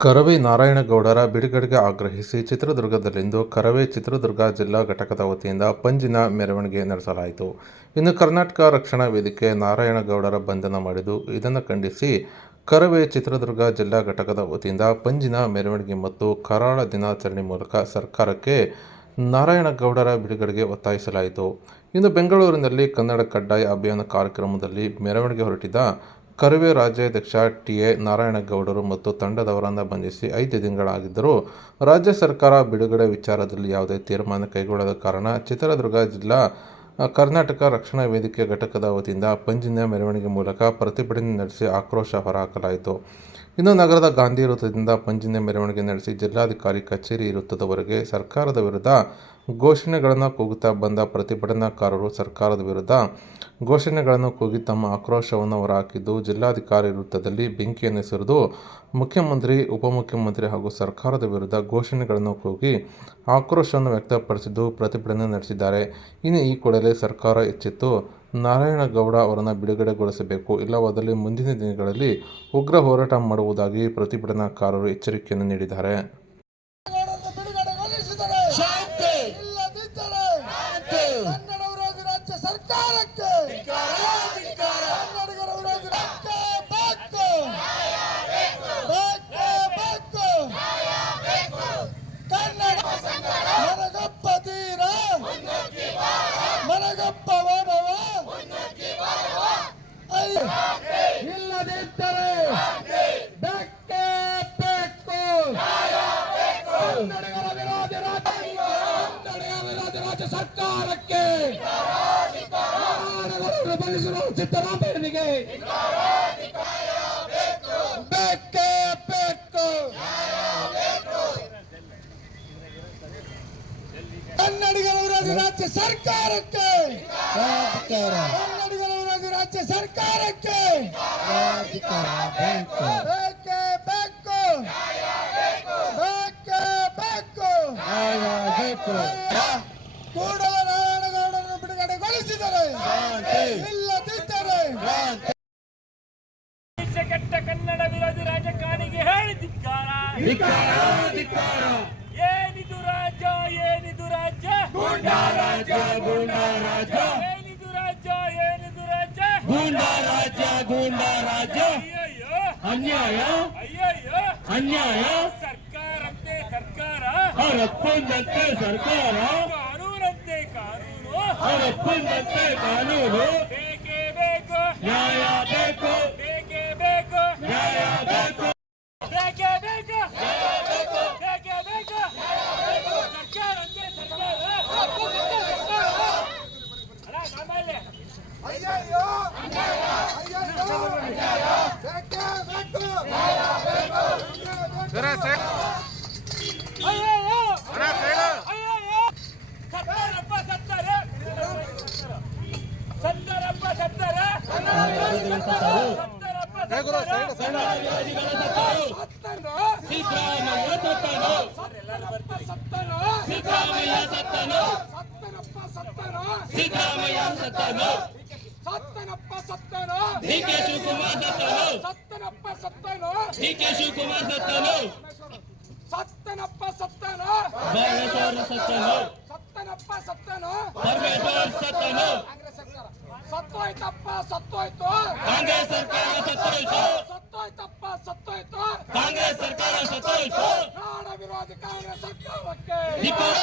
ಕರವೇ ನಾರಾಯಣಗೌಡರ ಬಿಡುಗಡೆಗೆ ಆಗ್ರಹಿಸಿ ಚಿತ್ರದುರ್ಗದಲ್ಲಿಂದು ಕರವೇ ಚಿತ್ರದುರ್ಗ ಜಿಲ್ಲಾ ಘಟಕದ ವತಿಯಿಂದ ಪಂಜಿನ ಮೆರವಣಿಗೆ ನಡೆಸಲಾಯಿತು. ಇನ್ನು ಕರ್ನಾಟಕ ರಕ್ಷಣಾ ವೇದಿಕೆ ನಾರಾಯಣಗೌಡರ ಬಂಧನ ಮಾಡಿದ್ದು, ಇದನ್ನು ಖಂಡಿಸಿ ಕರವೇ ಚಿತ್ರದುರ್ಗ ಜಿಲ್ಲಾ ಘಟಕದ ವತಿಯಿಂದ ಪಂಜಿನ ಮೆರವಣಿಗೆ ಮತ್ತು ಕರಾಳ ದಿನಾಚರಣೆ ಮೂಲಕ ಸರ್ಕಾರಕ್ಕೆ ನಾರಾಯಣಗೌಡರ ಬಿಡುಗಡೆಗೆ ಒತ್ತಾಯಿಸಲಾಯಿತು. ಇನ್ನು ಬೆಂಗಳೂರಿನಲ್ಲಿ ಕನ್ನಡ ಕಡ್ಡಾಯ ಅಭಿಯಾನ ಕಾರ್ಯಕ್ರಮದಲ್ಲಿ ಮೆರವಣಿಗೆ ಹೊರಟಿದ್ದ ಕರವೇ ರಾಜ್ಯಾಧ್ಯಕ್ಷ ಟಿ.ಎ. ನಾರಾಯಣಗೌಡರು ಮತ್ತು ತಂಡದವರನ್ನು ಬಂಧಿಸಿ 5 ದಿನಗಳಾಗಿದ್ದರೂ ರಾಜ್ಯ ಸರ್ಕಾರ ಬಿಡುಗಡೆ ವಿಚಾರದಲ್ಲಿ ಯಾವುದೇ ತೀರ್ಮಾನ ಕೈಗೊಳ್ಳದ ಕಾರಣ ಚಿತ್ರದುರ್ಗ ಜಿಲ್ಲಾ ಕರ್ನಾಟಕ ರಕ್ಷಣಾ ವೇದಿಕೆ ಘಟಕದ ವತಿಯಿಂದ ಪಂಜಿನ ಮೆರವಣಿಗೆ ಮೂಲಕ ಪ್ರತಿಭಟನೆ ನಡೆಸಿ ಆಕ್ರೋಶ ಹೊರಹಾಕಲಾಯಿತು. ಇನ್ನು ನಗರದ ಗಾಂಧಿ ವೃತ್ತದಿಂದ ಪಂಜಿನ ಮೆರವಣಿಗೆ ನಡೆಸಿ ಜಿಲ್ಲಾಧಿಕಾರಿ ಕಚೇರಿ ವೃತ್ತದವರೆಗೆ ಸರ್ಕಾರದ ವಿರುದ್ಧ ಘೋಷಣೆಗಳನ್ನು ಕೂಗುತ್ತಾ ಬಂದ ಪ್ರತಿಭಟನಾಕಾರರು ಸರ್ಕಾರದ ವಿರುದ್ಧ ಘೋಷಣೆಗಳನ್ನು ಕೂಗಿ ತಮ್ಮ ಆಕ್ರೋಶವನ್ನು ಹೊರಹಾಕಿದ್ದು, ಜಿಲ್ಲಾಧಿಕಾರಿ ವೃತ್ತದಲ್ಲಿ ಬೆಂಕಿಯನ್ನು ಸುರಿದು ಮುಖ್ಯಮಂತ್ರಿ, ಉಪಮುಖ್ಯಮಂತ್ರಿ ಹಾಗೂ ಸರ್ಕಾರದ ವಿರುದ್ಧ ಘೋಷಣೆಗಳನ್ನು ಕೂಗಿ ಆಕ್ರೋಶವನ್ನು ವ್ಯಕ್ತಪಡಿಸಿದ್ದು ಪ್ರತಿಭಟನೆ ನಡೆಸಿದ್ದಾರೆ. ಇನ್ನು ಈ ಕೂಡಲೇ ಸರ್ಕಾರ ಎಚ್ಚೆತ್ತು ನಾರಾಯಣಗೌಡ ಅವರನ್ನು ಬಿಡುಗಡೆಗೊಳಿಸಬೇಕು, ಇಲ್ಲವಾದಲ್ಲಿ ಮುಂದಿನ ದಿನಗಳಲ್ಲಿ ಉಗ್ರ ಹೋರಾಟ ಮಾಡುವುದಾಗಿ ಪ್ರತಿಭಟನಾಕಾರರು ಎಚ್ಚರಿಕೆಯನ್ನು ನೀಡಿದ್ದಾರೆ. ಸರ್ಕಾರಕ್ಕೆ ಸಿದ್ದರಾಮಯ್ಯನಿಗೆ ಬೇಕೇ ಬೇಕು. ಕನ್ನಡಿಗರ ವಿರೋಧಿ ರಾಜ್ಯ ಸರ್ಕಾರಕ್ಕೆ, ಕನ್ನಡಿಗರ ವಿರೋಧಿ ರಾಜ್ಯ ಸರ್ಕಾರಕ್ಕೆ ಬೇಕೇ ಬೇಕು, ಬೇಕೇ ಬೇಕು. ಕೂಡಲೇ ನಾರಾಯಣಗೌಡರನ್ನು ಬಿಡುಗಡೆಗೊಳಿಸಿದರೆ, ಇಲ್ಲದಿದ್ದರೆ ಕೆಟ್ಟ ಕನ್ನಡ ವಿರೋಧಿ ರಾಜಕಾರಣಿಗೆ ಹೇಳಿ ಧಿಕ್ಕಾರ. ಏನಿದು ರಾಜ್ಯ, ಏನಿದು ರಾಜ್ಯ, ಗೂಂಡಾ ರಾಜ್ಯ, ಗೂಂಡಾ ರಾಜ್ಯ. ಏನಿದು ರಾಜ್ಯ, ಏನಿದು ರಾಜ್ಯ, ಗೂಂಡಾ ರಾಜ್ಯ, ಗೂಂಡಾ ರಾಜ್ಯ. ಅಯ್ಯಯ್ಯೋ ಅನ್ಯಾಯ, ಅಯ್ಯಯ್ಯೋ ಅನ್ಯಾಯ. ಸರ್ಕಾರಂತೆ ಸರ್ಕಾರ, ಅವರಪ್ಪಂದಂತೆ ಸರ್ಕಾರ, ಕಾನೂನಂತೆ ಕಾನೂನು, ಅವರಪ್ಪಂದಂತೆ ಕಾನೂನು. ಬೇಕೇ ಬೇಕು ನ್ಯಾಯ, ಬೇಕು ಬೇಕೇ ಬೇಕು ನ್ಯಾಯ, ಬೇಕು ಬೇಕೇ ಬೇಕು ಬೇಕೇ ಬೇಕು ಸರ್ಕಾರಂತೆ ಸರ್ಕಾರ. ಅಲ್ಲ ಆಮೇಲೆ ಅಯ್ಯಯ್ಯೋ ಅಯ್ಯಯ್ಯೋ ಬೇಕೇ ಬೇಕು. ಅಯ್ಯಯ್ಯೋ ಅಯ್ಯಯ್ಯೋ ಸತ್ತರಪ್ಪ ಸತ್ತಾರೆ, ಸತ್ತರಪ್ಪ ಸತ್ತಾರೆ, ಸತ್ತರಪ್ಪ ಸತ್ತನಪ್ಪ ಸತ್ತನು, ಡಿ.ಕೆ. ಶಿವಕುಮಾರ್ ಸತ್ತನು, ಸತ್ತನಪ್ಪ ಸತ್ತನು, ಡಿ.ಕೆ. ಶಿವಕುಮಾರ್ ಸತ್ತನು, ಸತ್ತನಪ್ಪ ಸತ್ತನು, ಪರಮೇಶ್ವರ್ ಸತ್ತನು, ಸತ್ತನಪ್ಪ ಸತ್ತನು, ಪರಮೇಶ್ವರ್ ಸತ್ತನು. ಕಾಂಗ್ರೆಸ್ ಸರ್ಕಾರ ಸತ್ತೋಯ್ತಪ್ಪ, ಸತ್ತೋಯ್ತು ಕಾಂಗ್ರೆಸ್ ಸರ್ಕಾರ ಸತ್ತೋಯ್ತು, ಸತ್ತೋಯ್ತಪ್ಪ, ಸತ್ತೋಯ್ತು ಕಾಂಗ್ರೆಸ್ ಸರ್ಕಾರ ಸತ್ತೋಯ್ತು. ನಾಡ ವಿರೋಧಿ ಕಾಂಗ್ರೆಸ್ ಸರ್ಕಾರಕ್ಕೆ ಧಿಕ್ಕಾರ.